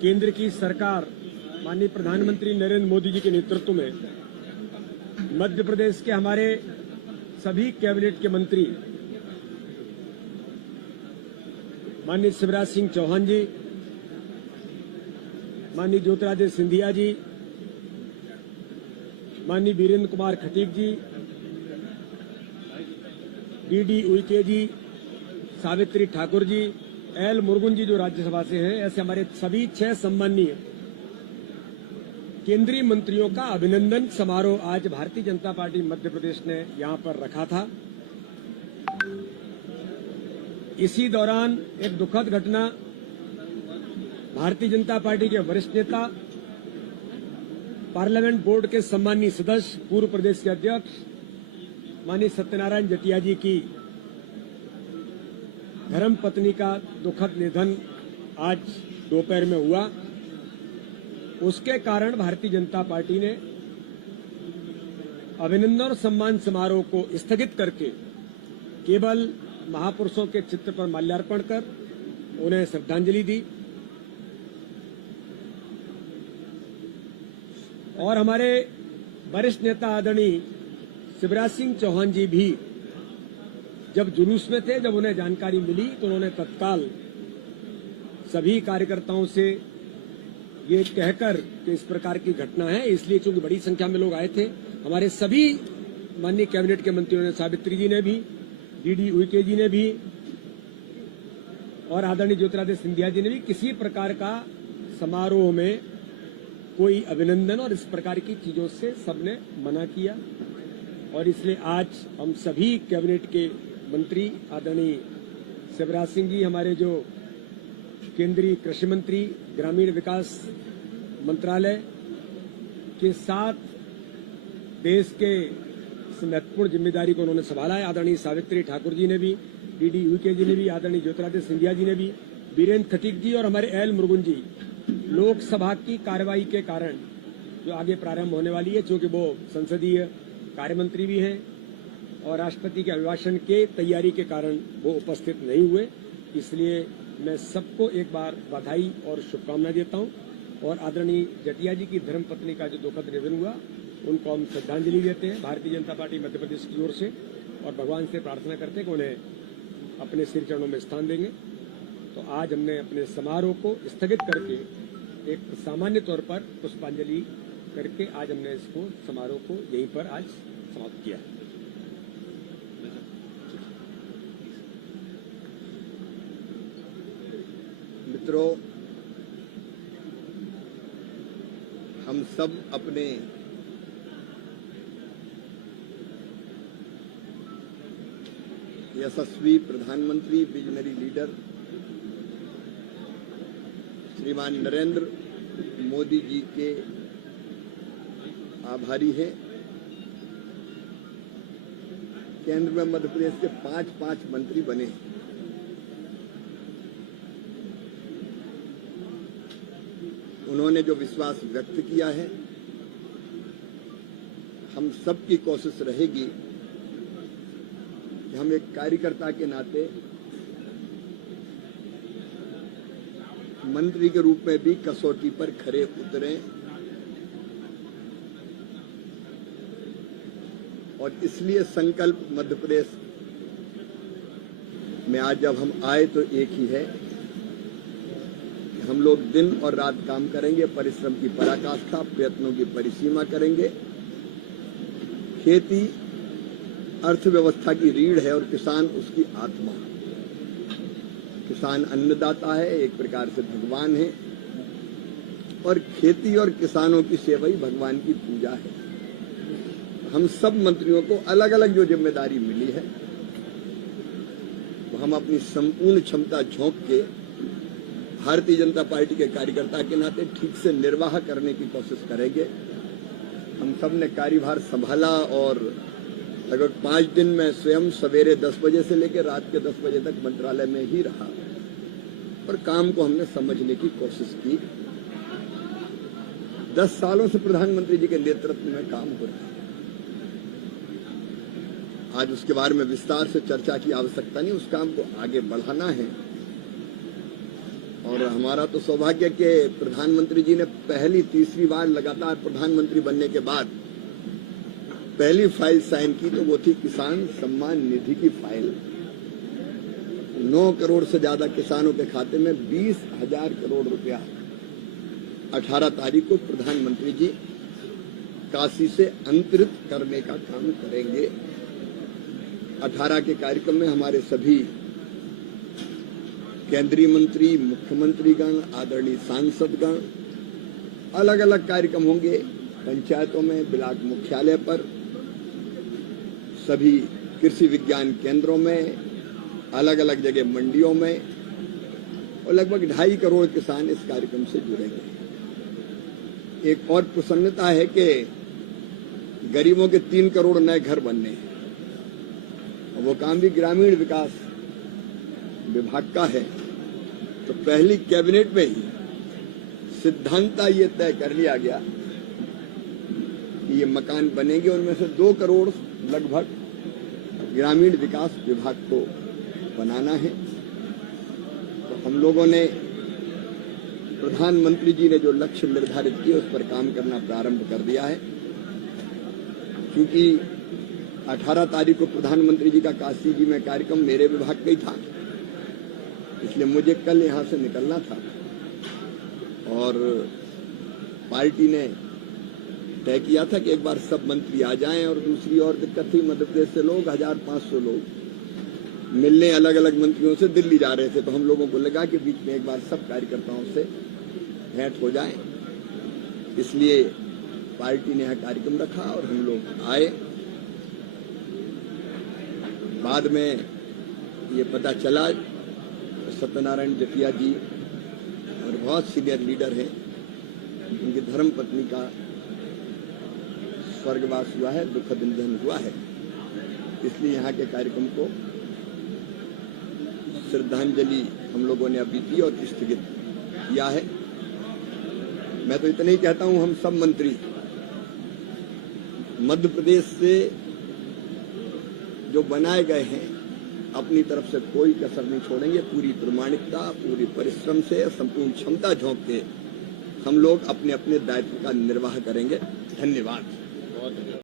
केंद्र की सरकार माननीय प्रधानमंत्री नरेंद्र मोदी जी के नेतृत्व में मध्य प्रदेश के हमारे सभी कैबिनेट के मंत्री माननीय शिवराज सिंह चौहान जी, माननीय ज्योतिरादित्य सिंधिया जी, माननीय वीरेंद्र कुमार खटीक जी, डीडी उइके जी, सावित्री ठाकुर जी, एल मुरुगन जी जो राज्यसभा से हैं, ऐसे हमारे सभी 6 सम्माननीय केंद्रीय मंत्रियों का अभिनंदन समारोह आज भारतीय जनता पार्टी मध्य प्रदेश ने यहां पर रखा था। इसी दौरान एक दुखद घटना, भारतीय जनता पार्टी के वरिष्ठ नेता, पार्लियामेंट बोर्ड के सम्मानीय सदस्य, पूर्व प्रदेश के अध्यक्ष माननीय सत्यनारायण जटिया जी की धर्म पत्नी का दुखद निधन आज दोपहर में हुआ। उसके कारण भारतीय जनता पार्टी ने अभिनंदन और सम्मान समारोह को स्थगित करके केवल महापुरुषों के चित्र पर माल्यार्पण कर उन्हें श्रद्धांजलि दी। और हमारे वरिष्ठ नेता आदरणीय शिवराज सिंह चौहान जी भी जब जुलूस में थे, जब उन्हें जानकारी मिली तो उन्होंने तत्काल सभी कार्यकर्ताओं से ये कहकर कि इस प्रकार की घटना है, इसलिए चूंकि बड़ी संख्या में लोग आए थे, हमारे सभी माननीय कैबिनेट के मंत्रियों ने, सावित्री जी ने भी, डीडी उइके जी ने भी और आदरणीय ज्योतिरादित्य सिंधिया जी ने भी किसी प्रकार का समारोह में कोई अभिनंदन और इस प्रकार की चीजों से सबने मना किया। और इसलिए आज हम सभी कैबिनेट के मंत्री आदरणीय शिवराज सिंह जी, हमारे जो केंद्रीय कृषि मंत्री, ग्रामीण विकास मंत्रालय के साथ देश के इस महत्वपूर्ण जिम्मेदारी को उन्होंने संभाला है। आदरणीय सावित्री ठाकुर जी ने भी, डीडी उइके जी ने भी, आदरणीय ज्योतिरादित्य सिंधिया जी ने भी, वीरेंद्र खटीक जी और हमारे एल मुरुगन जी लोकसभा की कार्रवाई के कारण जो आगे प्रारंभ होने वाली है, चूंकि वो संसदीय कार्यमंत्री भी हैं और राष्ट्रपति के अभिभाषण के तैयारी के कारण वो उपस्थित नहीं हुए, इसलिए मैं सबको एक बार बधाई और शुभकामनाएं देता हूं। और आदरणीय जटिया जी की धर्मपत्नी का जो दुखद निधन हुआ, उनको हम श्रद्धांजलि देते हैं भारतीय जनता पार्टी मध्य प्रदेश की ओर से, और भगवान से प्रार्थना करते हैं कि उन्हें अपने सिर चरणों में स्थान देंगे। तो आज हमने अपने समारोह को स्थगित करके एक सामान्य तौर पर पुष्पांजलि करके आज हमने इसको समारोह को यहीं पर आज समाप्त किया। मित्रों, हम सब अपने यशस्वी प्रधानमंत्री, विजनरी लीडर श्रीमान नरेंद्र मोदी जी के आभारी हैं। केंद्र में मध्य प्रदेश के 5 मंत्री बने। उन्होंने जो विश्वास व्यक्त किया है, हम सबकी कोशिश रहेगी कि हम एक कार्यकर्ता के नाते मंत्री के रूप में भी कसौटी पर खरे उतरें और इसलिए संकल्प मध्य प्रदेश में आज जब हम आए तो एक ही है कि हम लोग दिन और रात काम करेंगे, परिश्रम की पराकाष्ठा, प्रयत्नों की परिसीमा करेंगे। खेती अर्थव्यवस्था की रीढ़ है और किसान उसकी आत्मा। किसान अन्नदाता है, एक प्रकार से भगवान है, और खेती और किसानों की सेवा ही भगवान की पूजा है। हम सब मंत्रियों को अलग अलग जो जिम्मेदारी मिली है, तो हम अपनी संपूर्ण क्षमता झोंक के भारतीय जनता पार्टी के कार्यकर्ता के नाते ठीक से निर्वाह करने की कोशिश करेंगे। हम सब ने कार्यभार संभाला और लगभग 5 दिन में स्वयं सवेरे 10 बजे से लेकर रात के 10 बजे तक मंत्रालय में ही रहा और काम को हमने समझने की कोशिश की। 10 सालों से प्रधानमंत्री जी के नेतृत्व में काम हो रहा है। आज उसके बारे में विस्तार से चर्चा की आवश्यकता नहीं, उस काम को आगे बढ़ाना है और हमारा तो सौभाग्य कि प्रधानमंत्री जी ने पहली तीसरी बार लगातार प्रधानमंत्री बनने के बाद पहली फाइल साइन की, तो वो थी किसान सम्मान निधि की फाइल। 9 करोड़ से ज्यादा किसानों के खाते में 20,000 करोड़ रुपया 18 तारीख को प्रधानमंत्री जी काशी से अंतरित करने का काम करेंगे। 18 के कार्यक्रम में हमारे सभी केंद्रीय मंत्री, मुख्यमंत्रीगण, आदरणीय सांसदगण, अलग अलग कार्यक्रम होंगे पंचायतों में, ब्लॉक मुख्यालय पर, सभी कृषि विज्ञान केंद्रों में, अलग अलग जगह मंडियों में, और लगभग 2.5 करोड़ किसान इस कार्यक्रम से जुड़ेंगे। एक और प्रसन्नता है कि गरीबों के 3 करोड़ नए घर बनने हैं, और वो काम भी ग्रामीण विकास विभाग का है। तो पहली कैबिनेट में ही सिद्धांत ये तय कर लिया गया कि ये मकान बनेंगे, उनमें से 2 करोड़ लगभग ग्रामीण विकास विभाग को बनाना है। तो हम लोगों ने, प्रधानमंत्री जी ने जो लक्ष्य निर्धारित किए उस पर काम करना प्रारंभ कर दिया है। क्योंकि 18 तारीख को प्रधानमंत्री जी का काशी जी में कार्यक्रम मेरे विभाग का ही था, इसलिए मुझे कल यहां से निकलना था, और पार्टी ने तय किया था कि एक बार सब मंत्री आ जाएं। और दूसरी और दिक्कत थी, मध्य प्रदेश से लोग 1500 लोग मिलने अलग अलग मंत्रियों से दिल्ली जा रहे थे, तो हम लोगों को लगा कि बीच में एक बार सब कार्यकर्ताओं से भेंट हो जाए, इसलिए पार्टी ने यह कार्यक्रम रखा और हम लोग आए। बाद में ये पता चला, सत्यनारायण जटिया जी और बहुत सीनियर लीडर हैं, उनकी धर्म पत्नी का स्वर्गवास हुआ है, दुखद निधन हुआ है, इसलिए यहाँ के कार्यक्रम को श्रद्धांजलि हम लोगों ने अभी दी और स्थगित किया है। मैं तो इतना ही कहता हूँ, हम सब मंत्री मध्य प्रदेश से जो बनाए गए हैं अपनी तरफ से कोई कसर नहीं छोड़ेंगे। पूरी प्रामाणिकता, पूरी परिश्रम से, संपूर्ण क्षमता झोंक के हम लोग अपने अपने दायित्व का निर्वाह करेंगे। धन्यवाद।